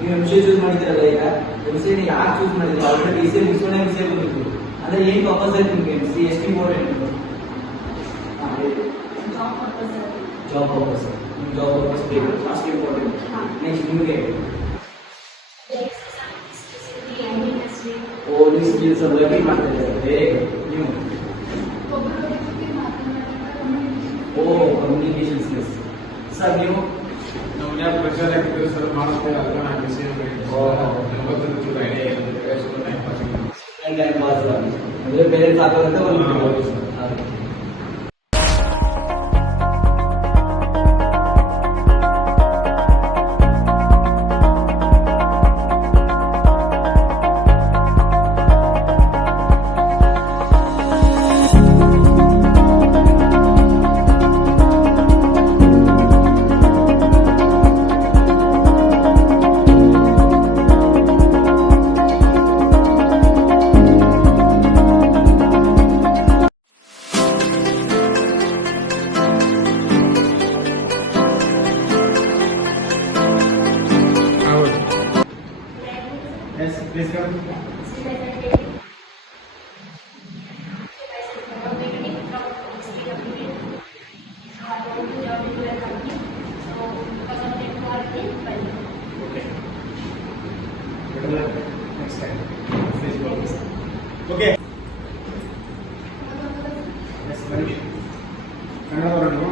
ನೀವು M C choose ಮಾಡಿದ್ರಲ್ಲ, ಈಗ ಎಂ ಸಿ ಯಾಕೆ ಚೂಸ್ ಮಾಡಿದ್ರಿ? ಆಲ್ರೆಡಿ ಡಿ ಸಿ ಮುಗಿಸ್ಕೊಂಡೆ ಎಂ ಸಿ ಬಂದಿತ್ತು. ಅಂದ್ರೆ ಏನ್ ಪರ್ಪಸ್ ಆಯ್ತು ನಿಮ್ಗೆ ಎಂ ಸಿ? ಎಷ್ಟು important? Job purpose. Job purpose ಬೇಕು, ಅಷ್ಟು ಇಂಪಾರ್ಟೆಂಟ್. ನೆಕ್ಸ್ಟ್ ನಿಮಗೆ ಓನ್ಲಿ ಸ್ಕಿಲ್ಸ್ ವರ್ಕಿಂಗ್ ಮಾಡ್ತಾ ಇದ್ದಾರೆ ನೀವು. ಓ ಕಮ್ಯುನಿಕೇಶನ್ ಸ್ಕಿಲ್ಸ್. ಸರ್ ನೀವು ಪ್ರೆಷರ್ ಆಗಿದ್ರು ಸರ್ ಮಾಡುತ್ತೆ, ಅದನ್ನ ನಾನು ಬಿಸಿ ಟೈಮ್ ಪಾಸ್ ಅಂದ್ರೆ ಬೇರೆ ಸಾಕಾಗುತ್ತೆ ಒಂದು. Yes, please come. Okay. Good luck next time. Please go. Okay. Yes, Manish. ಕನ್ನಡವರನ್ನು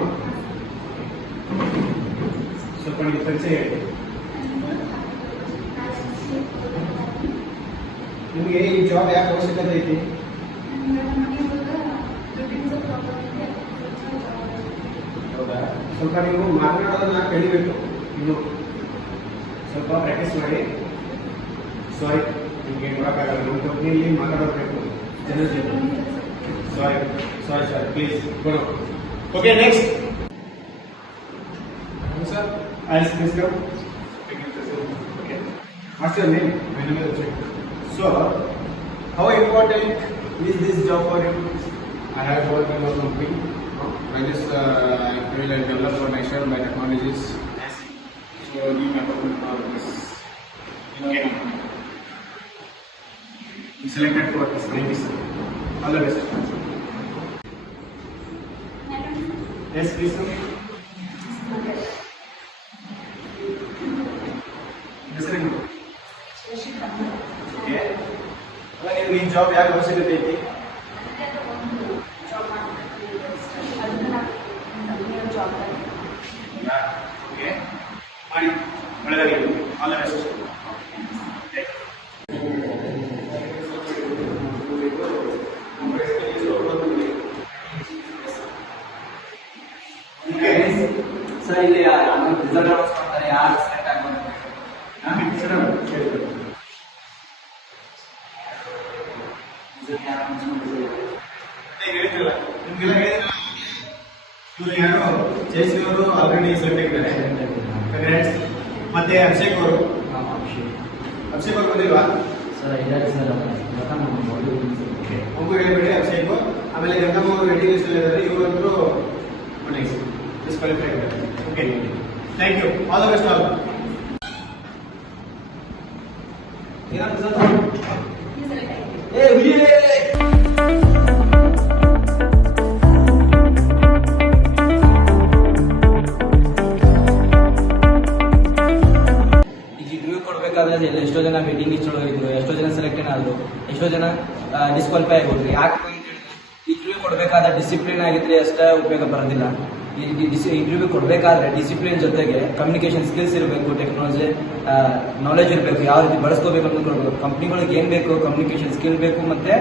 ಸ್ವಲ್ಪ ನೀವು ಪರಿಚಯ ಹೇಳಿ. ನಿಮಗೆ ಈ ಜಾಬ್ ಯಾಕೆ ಅವಶ್ಯಕತೆ ಐತಿ? ಹೌದಾ? ಸ್ವಲ್ಪ ನೀವು ಮಾತನಾಡೋದನ್ನ ಕಲಿಬೇಕು. ಇನ್ನು ಸ್ವಲ್ಪ ಪ್ರಾಕ್ಟೀಸ್ ಮಾಡಿ. ಸಾರಿ, ನಿಮಗೆ ನೋಡೋಕ್ಕಾಗಲ್ಲ. ನಮ್ಮ ಕಂಪ್ನಿಯಲ್ಲಿ ಮಾತಾಡಬೇಕು ಜನರ ಜೊತೆ. ಸಾರಿ ಸಾರಿ ಸರ್, ಪ್ಲೀಸ್ ಕೊಡು. Okay, next sir. Ice please come. Okay, what's your name? My name is Abhishek. So, how important is this job for you? I have worked in a company. I just will develop for myself by technologies. So, give me opportunity for this. Okay. You selected for this. Thank you, sir. All the best. Yes, please, sir. Yes, sir. Okay. ಈ job ಯಾಕೆ ಅವಶ್ಯಕತೆ ಐತಿ? Okay, ಮಾಡಿ ಒಳ್ಳೆದಾಗಿ. All the best. Sir ಇಲ್ಲಿ result announce ಮಾಡ್ತಾರೆ, ಯಾರು select ಆಗ್ಬೋದು? ಹೇಳಿದ್ರಲ್ಲ, ನಿಮ್ಗೆಲ್ಲ ಹೇಳಿದ್ರಲ್ಲ, ಇವರು ಯಾರು ಜಯಶ್ರೀ ಅವರು ಆಲ್ರೆಡಿ ಸೆಲೆಕ್ಟ್ ಆಗಿದ್ದಾರೆ. ಕಂಗ್ರಾಟ್ಸ್. ಮತ್ತೆ ಅಭಿಷೇಕ್ ಅವರು ಬಂದಿಲ್ವಾ? ಸರ್ ಇದ್ದಾರೆ ಸರ್. ಮಗು ಹೇಳಿಬಿಡಿ ಅಭಿಷೇಕ್. ಆಮೇಲೆ ಗಂಗಮ್ಮ ಅವರು ವೆಯ್ಟಿಂಗ್ ಲಿಸ್ಟ್ ಅಲ್ಲಿ ಇದ್ದಾರೆ. ಇವರಂತರೂ ಡಿಸ್ಕ್ವಾಲಿಫೈ ಆಗಿದ್ದಾರೆ. Okay, thank you. All the best. All ಎಷ್ಟೋ ಜನ ವೇಟಿಂಗ್ ಲಿಸ್ಟ್ ಒಳಗಿದ್ರು, ಎಷ್ಟೋ ಜನ ಸೆಲೆಕ್ಟೆಡ್ ಆದ್ರು, ಎಷ್ಟೋ ಜನ ಡಿಸ್ಕ್ವಾಲಿಫೈ ಆಗೋದ್ರು. ಯಾಕೆ ಇಂಟರ್ವ್ಯೂ ಕೊಡಬೇಕಾದ್ರೆ ಡಿಸಿಪ್ಲಿನ್ ಆಗಿದ್ರೆ ಅಷ್ಟೇ ಉಪಯೋಗ ಬರೋದಿಲ್ಲ. ಇಂಟರ್ವ್ಯೂ ಕೊಡಬೇಕಾದ್ರೆ ಡಿಸಿಪ್ಲಿನ್ ಜೊತೆಗೆ ಕಮ್ಯುನಿಕೇಶನ್ ಸ್ಕಿಲ್ಸ್ ಇರಬೇಕು, ಟೆಕ್ನಾಲಜಿ ನಾಲೆಜ್ ಇರಬೇಕು, ಯಾವ ರೀತಿ ಬಳಸ್ಕೋಬೇಕು ಅಂತ ಕೊಡಬೇಕು. ಕಂಪ್ನಿಗಳಿಗೆ ಏನ್ ಬೇಕು, ಕಮ್ಯುನಿಕೇಶನ್ ಸ್ಕಿಲ್ ಬೇಕು, ಮತ್ತೆ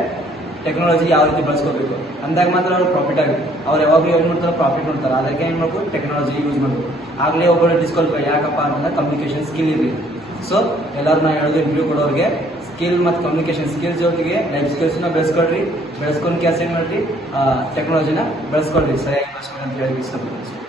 ಟೆಕ್ನಾಲಜಿ ಯಾವ ರೀತಿ ಬಳಸ್ಕೋಬೇಕು ಅಂದಾಗ ಮಾತ್ರ ಅವ್ರು ಪ್ರಾಫಿಟ್ ಆಗುತ್ತೆ. ಅವ್ರು ಯಾವಾಗಲೂ ಏನ್ ಮಾಡ್ತಾರೆ, ಪ್ರಾಫಿಟ್ ಮಾಡ್ತಾರೆ. ಅದಕ್ಕೆ ಏನ್ ಮಾಡಬೇಕು, ಟೆಕ್ನಾಲಜಿ ಯೂಸ್ ಮಾಡಬೇಕು. ಆಗಲೇ ಒಬ್ಬರು ಡಿಸ್ಕ್ವಾಲಿಫೈ ಯಾಕಪ್ಪ ಅಂತಂದ್ರೆ ಕಮ್ಯುನಿಕೇಶನ್ ಸ್ಕಿಲ್ ಇರಲಿ. ಸೊ ಎಲ್ಲರೂ ನಾ ಹೇಳೋದು, ಇಂಟರ್ವ್ಯೂ ಕೊಡೋರಿಗೆ ಸ್ಕಿಲ್ ಮತ್ತು ಕಮ್ಯುನಿಕೇಶನ್ ಸ್ಕಿಲ್ಸ್ ಜೊತೆಗೆ ಲೈಫ್ ಸ್ಕಿಲ್ಸ್ನ ಬೆಳೆಸ್ಕೊಳ್ರಿ. ಬೆಳೆಸ್ಕೊಂಡು ಕೆಲಸ ಏನು ಮಾಡ್ರಿ, ಟೆಕ್ನಾಲಜಿನ ಬೆಳೆಸ್ಕೊಳ್ರಿ, ಸರಿಯಾಗಿ ಬೆಳೆಸ್ಕೊಂಡು ಅಂತ ಹೇಳಿ ಇಷ್ಟಪಡ್ತೀನಿ.